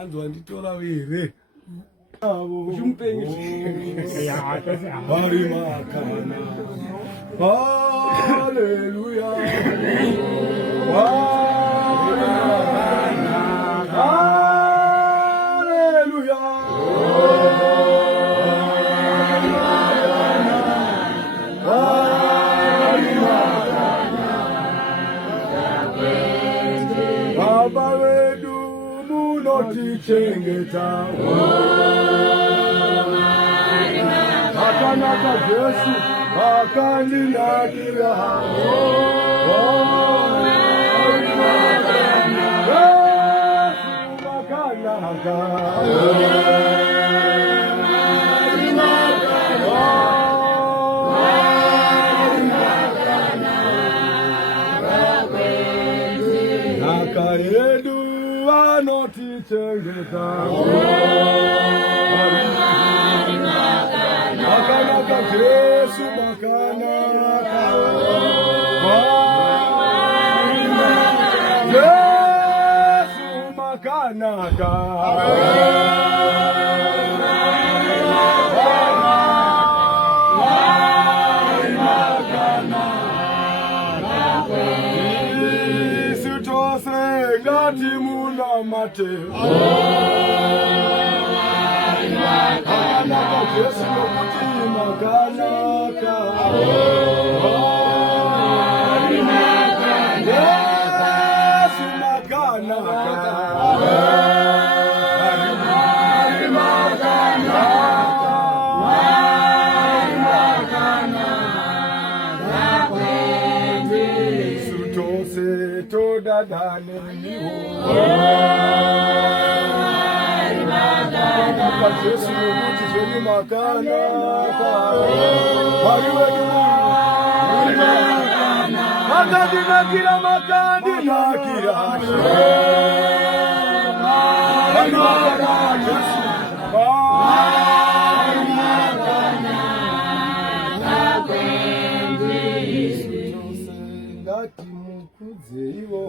anzwa nditora vere Harimakana. Hallelujah. Baba wedu munotichengeta Akanaka Jesu akandinakira Nakaedu anotichengeta Makanaka Jesu makanaka Jesu makanaka Isitose ngati muna mateo Makanaka Jesu lokuti makanaka Jesu makanaka Sutose todadane niho Jesu lokuti zeni makanaka Makandinakira makandinakira Jesu ngati mukudze ivo